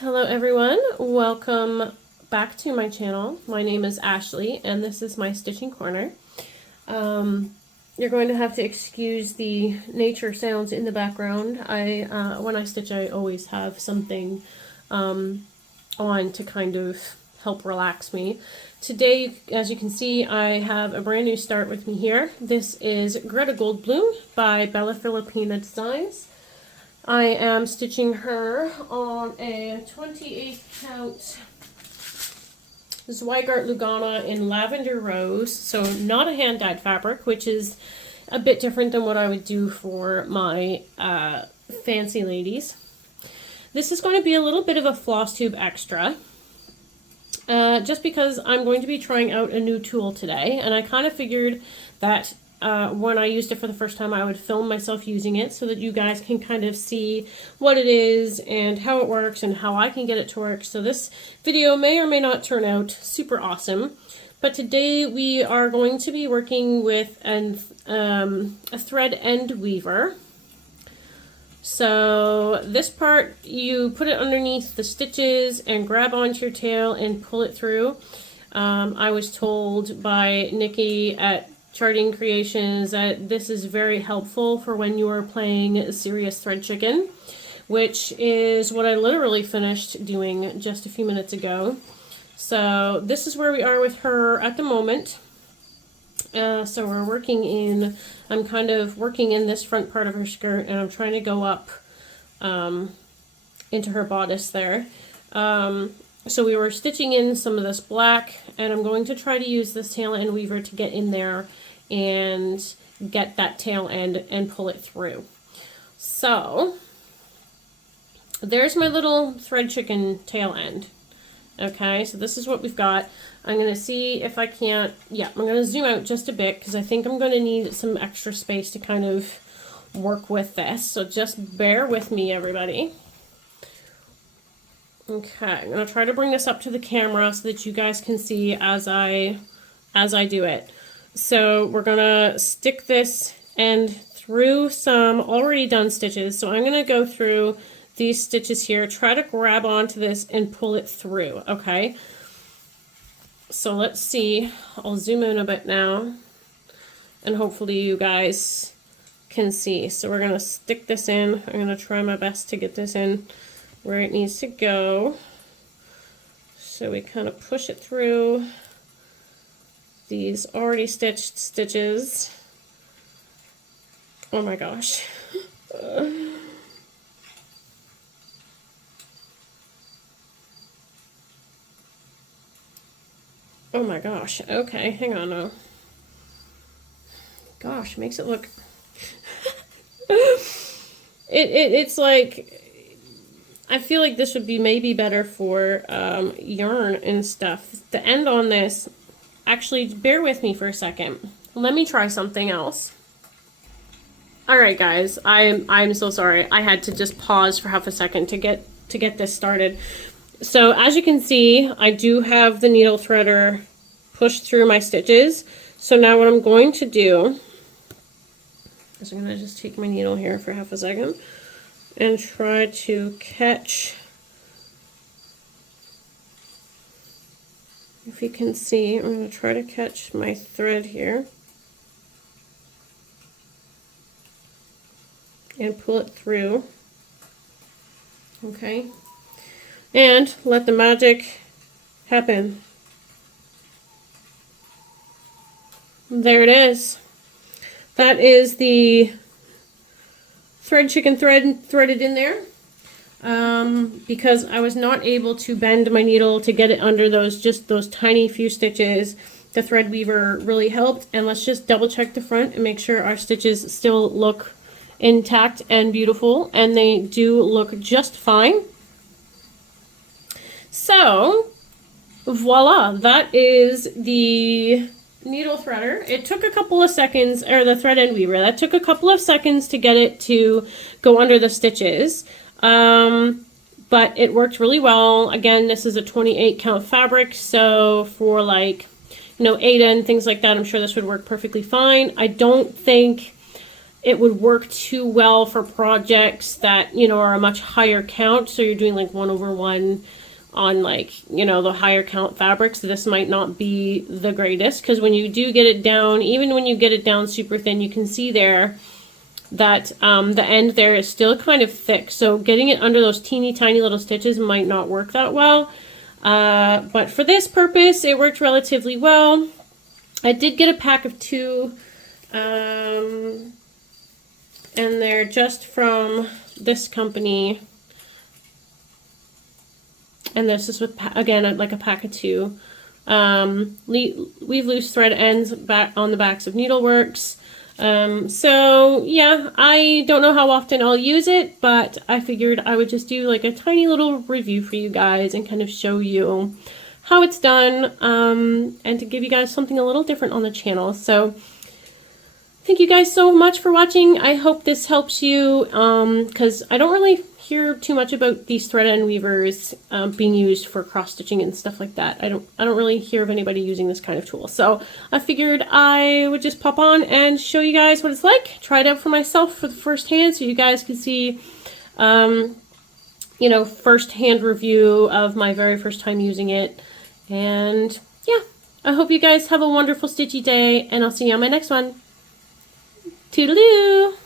Hello everyone, welcome back to my channel. My name is Ashley and this is my stitching corner. You're going to have to excuse the nature sounds in the background. When I stitch, I always have something on to kind of help relax me. Today, as you can see, I have a brand new start with me here. This is Greta Goldblum by Bella Filipina Designs. I am stitching her on a 28 count Zweigart Lugana in Lavender Rose, so not a hand-dyed fabric, which is a bit different than what I would do for my fancy ladies. This is going to be a little bit of a Flosstube extra, just because I'm going to be trying out a new tool today, and I kind of figured that when I used it for the first time, I would film myself using it so that you guys can kind of see what it is and how it works and how I can get it to work. So this video may or may not turn out super awesome, but today we are going to be working with a thread end weaver. So this part, you put it underneath the stitches and grab onto your tail and pull it through. I was told by Nikki at Charting Creations that this is very helpful for when you are playing serious thread chicken, which is what I literally finished doing just a few minutes ago. So this is where we are with her at the moment. So we're working in, I'm kind of working in this front part of her skirt, and I'm trying to go up into her bodice there. So we were stitching in some of this black, and I'm going to try to use this tail end weaver to get in there and get that tail end and pull it through. So there's my little thread chicken tail end. Okay, so this is what we've got. I'm going to see if I can't, I'm going to zoom out just a bit because I think I'm going to need some extra space to kind of work with this. So just bear with me, everybody. Okay, I'm going to try to bring this up to the camera so that you guys can see as I do it. So we're going to stick this end through some already done stitches. So I'm going to go through these stitches here, try to grab onto this and pull it through, okay? So let's see. I'll zoom in a bit now and hopefully you guys can see. So we're going to stick this in. I'm going to try my best to get this in where it needs to go. So we kind of push it through these already stitched stitches. Oh my gosh. Oh my gosh. Okay, hang on now. Gosh, makes it look it's like, I feel like this would be maybe better for yarn and stuff. The end on this, actually, bear with me for a second. Let me try something else. Alright guys, I'm so sorry. I had to just pause for half a second to get this started. So as you can see, I do have the needle threader pushed through my stitches. So now what I'm going to do is I'm going to just take my needle here for half a second and try to catch, if you can see, I'm going to try to catch my thread here and pull it through, okay, and let the magic happen. There it is. That is the thread chicken threaded in there. Because I was not able to bend my needle to get it under those tiny few stitches, the thread weaver really helped. And let's just double check the front and make sure our stitches still look intact and beautiful, and they do look just fine. So voila, that is the needle threader. It took a couple of seconds, or the thread end weaver, that took a couple of seconds to get it to go under the stitches. But it worked really well. Again, this is a 28 count fabric, so for like, you know, Aida and things like that, I'm sure this would work perfectly fine. I don't think it would work too well for projects that, you know, are a much higher count. So you're doing like 1/1 on like, you know, the higher count fabrics. This might not be the greatest, because when you do get it down, even when you get it down super thin, you can see there that the end there is still kind of thick. So getting it under those teeny tiny little stitches might not work that well. But for this purpose, it worked relatively well. I did get a pack of 2. And they're just from this company, and this is with, again, like a pack of 2. Weave loose thread ends back on the backs of Needleworks. So yeah, I don't know how often I'll use it, but I figured I would just do like a tiny little review for you guys and kind of show you how it's done, and to give you guys something a little different on the channel. So thank you guys so much for watching. I hope this helps you, because I don't really hear too much about these thread end weavers being used for cross stitching and stuff like that. I don't really hear of anybody using this kind of tool. So I figured I would just pop on and show you guys what it's like. Try it out for myself for the first hand, so you guys can see, you know, first hand review of my very first time using it. And yeah, I hope you guys have a wonderful stitchy day, and I'll see you on my next one. Toodaloo!